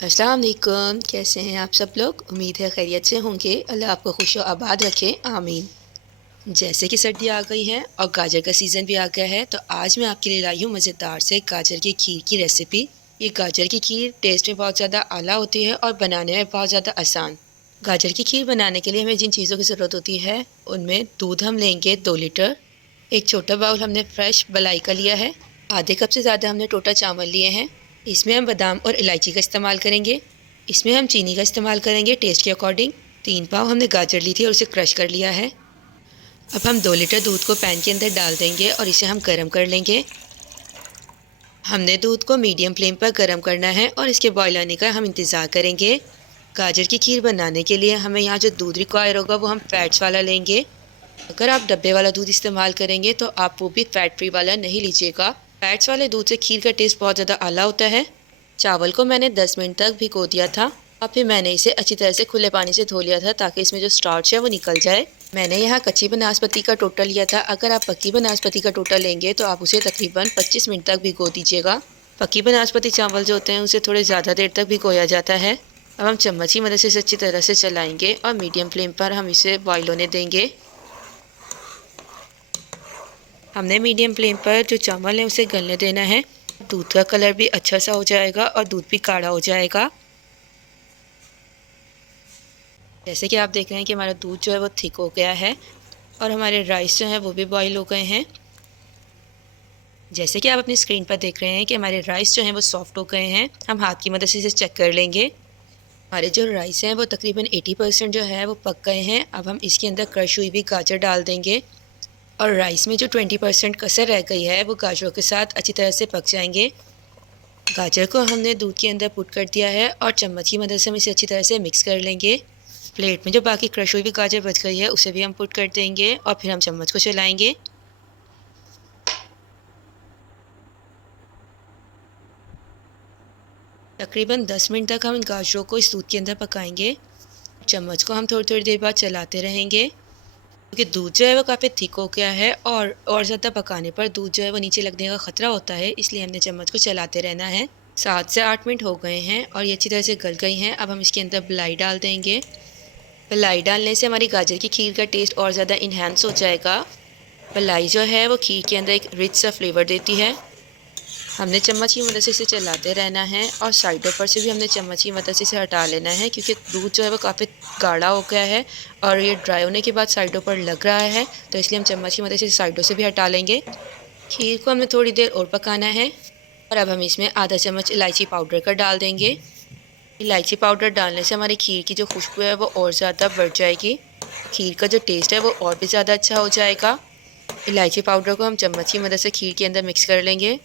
अस्सलाम वालेकुम। कैसे हैं आप सब लोग? उम्मीद है खैरियत से होंगे। अल्लाह आपको खुश और आबाद रखे, आमीन। जैसे कि सर्दी आ गई है और गाजर का सीज़न भी आ गया है, तो आज मैं आपके लिए लाई हूँ मज़ेदार से गाजर की खीर की रेसिपी। ये गाजर की खीर टेस्ट में बहुत ज़्यादा आला होती है और बनाने में बहुत ज़्यादा आसान। गाजर की खीर बनाने के लिए हमें जिन चीज़ों की ज़रूरत होती है, उनमें दूध हम लेंगे 2 लीटर। एक छोटा बाउल हमने फ्रेश मलाई का लिया है। आधे कप से ज़्यादा हमने टोटा चावल लिए हैं। इसमें हम बादाम और इलायची का इस्तेमाल करेंगे। इसमें हम चीनी का इस्तेमाल करेंगे टेस्ट के अकॉर्डिंग। 3 पाव हमने गाजर ली थी और उसे क्रश कर लिया है। अब हम 2 लीटर दूध को पैन के अंदर डाल देंगे और इसे हम गर्म कर लेंगे। हमने दूध को मीडियम फ्लेम पर गर्म करना है और इसके बॉयल आने का हम इंतज़ार करेंगे। गाजर की खीर बनाने के लिए हमें यहाँ जो दूध रिक्वायर होगा वो हम फैट्स वाला लेंगे। अगर आप डब्बे वाला दूध इस्तेमाल करेंगे तो आप वो भी फैट फ्री वाला नहीं लीजिएगा। फैट्स वाले दूध से खीर का टेस्ट बहुत ज़्यादा आला होता है। चावल को मैंने 10 मिनट तक भिगो दिया था और फिर मैंने इसे अच्छी तरह से खुले पानी से धो लिया था ताकि इसमें जो स्टार्च है वो निकल जाए। मैंने यहाँ कच्ची बनास्पति का टोटल लिया था। अगर आप पक्की बनास्पति का टोटल लेंगे तो आप उसे तकरीबन 25 मिनट तक भिगो दीजिएगा। पक्की बनास्पति चावल जो होते हैं उसे थोड़े ज़्यादा देर तक भिगोया जाता है। अब हम चम्मच की मदद से इसे अच्छी तरह से चलाएंगे और मीडियम फ्लेम पर हम इसे बॉयल होने देंगे। हमने मीडियम फ्लेम पर जो चावल है उसे गलने देना है। दूध का कलर भी अच्छा सा हो जाएगा और दूध भी गाढ़ा हो जाएगा। जैसे कि आप देख रहे हैं कि हमारा दूध जो है वो थिक हो गया है और हमारे राइस जो हैं वो भी बॉईल हो गए हैं। जैसे कि आप अपनी स्क्रीन पर देख रहे हैं कि हमारे राइस जो हैं वो सॉफ्ट हो गए हैं। हम हाथ की मदद से इसे चेक कर लेंगे। हमारे जो राइस हैं वो तकरीबन 80% जो है वो पक गए हैं। अब हम इसके अंदर क्रश हुई भी गाजर डाल देंगे और राइस में जो 20% कसर रह गई है वो गाजरों के साथ अच्छी तरह से पक जाएंगे। गाजर को हमने दूध के अंदर पुट कर दिया है और चम्मच की मदद से हम इसे अच्छी तरह से मिक्स कर लेंगे। प्लेट में जो बाकी क्रश हुई भी गाजर बच गई है उसे भी हम पुट कर देंगे और फिर हम चम्मच को चलाएंगे। तकरीबन 10 मिनट तक हम इन गाजरों को इस दूध के अंदर पकाएंगे। चम्मच को हम थोड़ी थोड़ी देर बाद चलाते रहेंगे क्योंकि दूध जो है वो काफ़ी थिक हो गया है और ज़्यादा पकाने पर दूध जो है वो नीचे लगने का ख़तरा होता है, इसलिए हमने चम्मच को चलाते रहना है। 7 से 8 मिनट हो गए हैं और ये अच्छी तरह से गल गई हैं। अब हम इसके अंदर मलाई डाल देंगे। मलाई डालने से हमारी गाजर की खीर का टेस्ट और ज़्यादा इन्हांस हो जाएगा। मलाई जो है वो खीर के अंदर एक रिच सा फ्लेवर देती है। हमने चम्मच की मदद से इसे चलाते रहना है और साइडों पर से भी हमने चम्मच की मदद से इसे हटा लेना है क्योंकि दूध जो है वो काफ़ी गाढ़ा हो गया है और ये ड्राई होने के बाद साइडों पर लग रहा है, तो इसलिए हम चम्मच की मदद से साइडों से भी हटा लेंगे। खीर को हमें थोड़ी देर और पकाना है और अब हम इसमें आधा चम्मच इलायची पाउडर का डाल देंगे। इलायची पाउडर डालने से हमारी खीर की जो खुशबू है वो और ज़्यादा बढ़ जाएगी। खीर का जो टेस्ट है वो और भी ज़्यादा अच्छा हो जाएगा। इलायची पाउडर को हम चम्मच की मदद से खीर के अंदर मिक्स कर लेंगे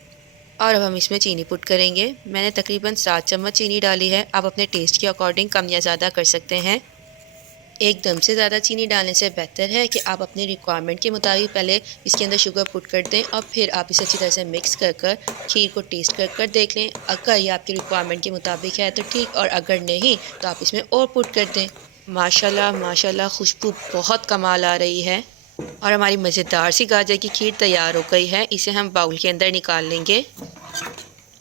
और अब हम इसमें चीनी पुट करेंगे। मैंने तकरीबन 7 चम्मच चीनी डाली है। आप अपने टेस्ट के अकॉर्डिंग कम या ज़्यादा कर सकते हैं। एकदम से ज़्यादा चीनी डालने से बेहतर है कि आप अपनी रिक्वायरमेंट के मुताबिक पहले इसके अंदर शुगर पुट कर दें और फिर आप इसे अच्छी तरह से मिक्स कर कर खीर को टेस्ट कर कर देख लें। अगर ये आपकी रिक्वायरमेंट के मुताबिक है तो ठीक, और अगर नहीं तो आप इसमें और पुट कर दें। माशाल्लाह माशाल्लाह खुशबू बहुत कमाल आ रही है और हमारी मज़ेदार सी गाजर की खीर तैयार हो गई है। इसे हम बाउल के अंदर निकाल लेंगे।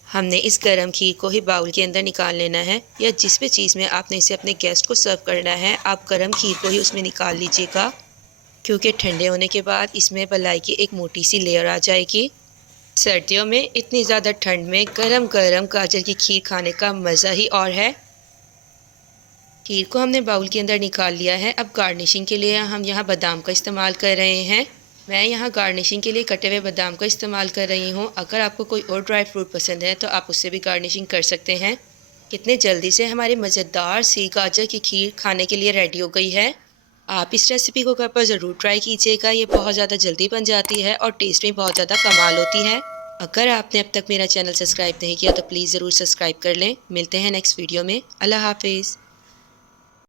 हमने इस गरम खीर को ही बाउल के अंदर निकाल लेना है, या जिस भी चीज़ में आपने इसे अपने गेस्ट को सर्व करना है आप गरम खीर को ही उसमें निकाल लीजिएगा क्योंकि ठंडे होने के बाद इसमें मलाई की एक मोटी सी लेयर आ जाएगी। सर्दियों में इतनी ज़्यादा ठंड में गरम गरम गाजर की खीर खाने का मज़ा ही और है। खीर को हमने बाउल के अंदर निकाल लिया है। अब गार्निशिंग के लिए हम यहाँ बादाम का इस्तेमाल कर रहे हैं। मैं यहाँ गार्निशिंग के लिए कटे हुए बादाम का इस्तेमाल कर रही हूँ। अगर आपको कोई और ड्राई फ्रूट पसंद है तो आप उससे भी गार्निशिंग कर सकते हैं। कितने जल्दी से हमारी मज़ेदार सी गाजर की खीर खाने के लिए रेडी हो गई है। आप इस रेसिपी को घर पर ज़रूर ट्राई कीजिएगा। ये बहुत ज़्यादा जल्दी बन जाती है और टेस्ट में बहुत ज़्यादा कमाल होती है। अगर आपने अब तक मेरा चैनल सब्सक्राइब नहीं किया तो प्लीज़ ज़रूर सब्सक्राइब कर लें। मिलते हैं नेक्स्ट वीडियो में। अल्लाह हाफिज़।